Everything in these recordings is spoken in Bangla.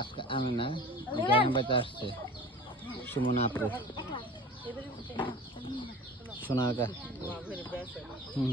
আজকে আমি না গ্রাম বাড়িতে আসছে। সুমন আপু। সোনার গা হুম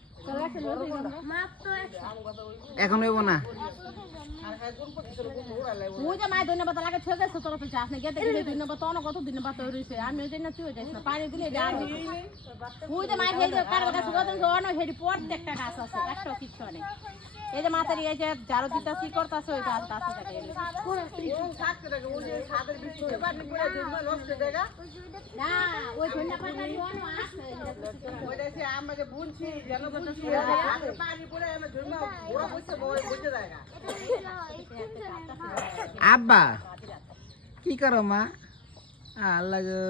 এখন হইব না। মুই যে মাই ধন্যবাদ লাগে ছেড়ে গেছে তোর গেতে গেলে ধন্যবাদ তো অনেক কত ধন্যবাদ তো রইছে আমি ওই জন্য তুই যাইছ না পানি দিলে যা মুই যে কার প্রত্যেকটা গাছ আছে একটা কিচ্ছু নেই। এই যে মাথারি এই যে ঝাড়ু দিতা কি করতাছ ওই গাছ গাছ থাকে না ওই ধন্যবাদ আব্বা কি করো মা? আল্লাহ গো।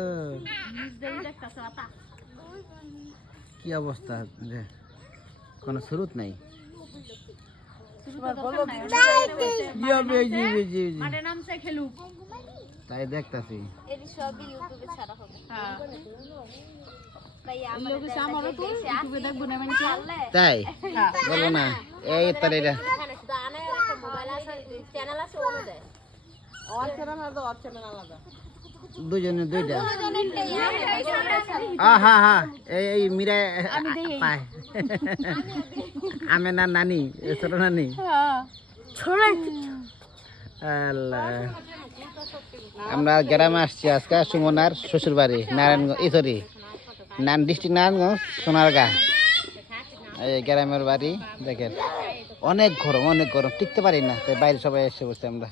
কি অবস্থা কোনো শুরুত নাই? তাই দেখতাছি। তাই বলো না এই তার এটা দুজনে দুইটা হা হা এই এই মিরা পায় আমি না নানি ছোট নানি আমরা গ্রামে আসছি আজকে সুমনার শ্বশুর বাড়ি নারায়ণগঞ্জ এই সরি নান ডিস্ট্রিক্ট নারায়ণগঞ্জ সোনারগা। এই গ্রামের বাড়ি দেখেন। অনেক গরম অনেক গরম। টিকতে পারি না। তাই বাইরে সবাই এসে বসছি আমরা।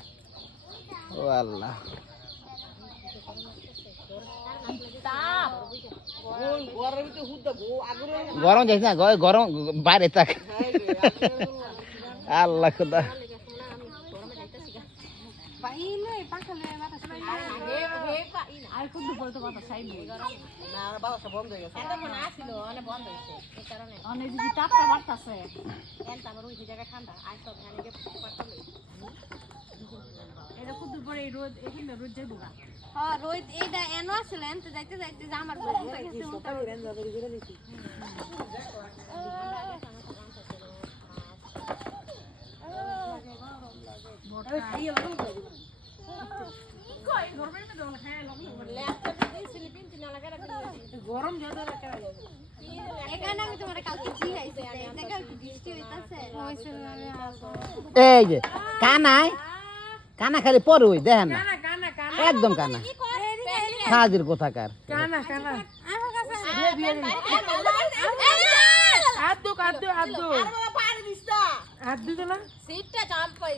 ও আল্লাহ। গরম যাইছে না গরম বাইরে থাক। আল্লাহ খুদা। আর খুব দুপুরে তো কথা চাইনি অনেক যদি তাপটা বাড়তাছে এটা খুব দুপুরে এই রোদ এখানে রোদ যাইব না হ্যাঁ রোহিত এইটা এনো আসলেন তো যাইতে যাইতে যে আমার বউ হয়ে গেছে এখানে আমি তোমার এই যে কানায় কানা খালি পরুই দেখেন না একদম কানা হাজির কোথাকার আদু আদু আদু তো না সিটটা জাম পাই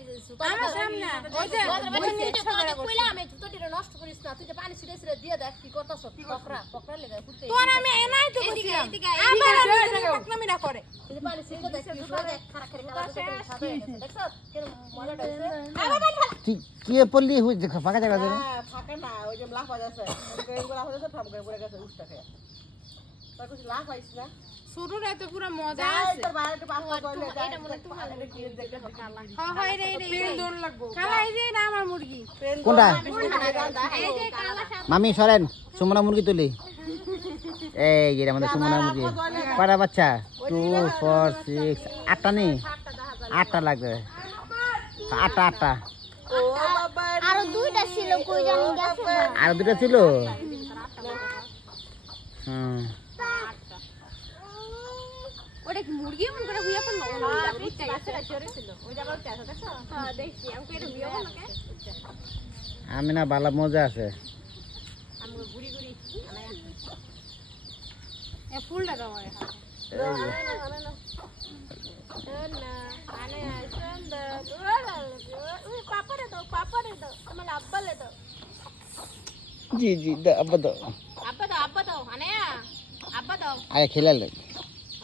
আমার সামনে ওই যে ওই যে সিটটা কইলা আমি জুতোটিরে নষ্ট করিস না তুই যে পানি ছিড়ে ছিড়ে দিয়ে দেখ কি করতাছ পকরা পকরা লেগে ফুটে তোর আমি এনাই তো এদিকে আমার পাকনামি না করে তুই পানি ছিড়ে দেখ কি করে দেখ খারা খারা খারা দেখছ কেন মজাটা হইছে আবার পানি ফেলা কি কি পল্লি হুই দেখো ফাঁকা জায়গা দেবে ফাঁকা না ওই যে লাফা যাচ্ছে এগুলো লাফা যাচ্ছে ঠাম করে পড়ে গেছে উষ্টা খেয়ে তোর কিছু লাফ আইস না শুরুরে তো পুরো মজা না আমার মুরগি। কোনটা? মামি সরেন। সুমনা মুরগি তুলি। এই যে আমাদের সুমনা মুরগি। কটা বাচ্চা। টু ফোর সিক্স আটটা নেই আটটা লাগবে। আটটা আটটা। আরও দুইটা ছিল কই জানি আর দুটো ছিল? হুম। মুরগি এমন করে হুইয়া পড়ল? হ্যাঁ বিটটা বাচ্চাটা চড়ে ছিল। ওই আছে দেখো হ্যাঁ দেখছি। আমাকে এটা হুইয়া আমি না ভালো মজা আছে। আমগো গুড়ি গুড়ি এ ফুলটা দাও আমার হাতে जी जी अब्बा दो अब्बा दो अब्बा दो अनया अब्बा दो अरे खिला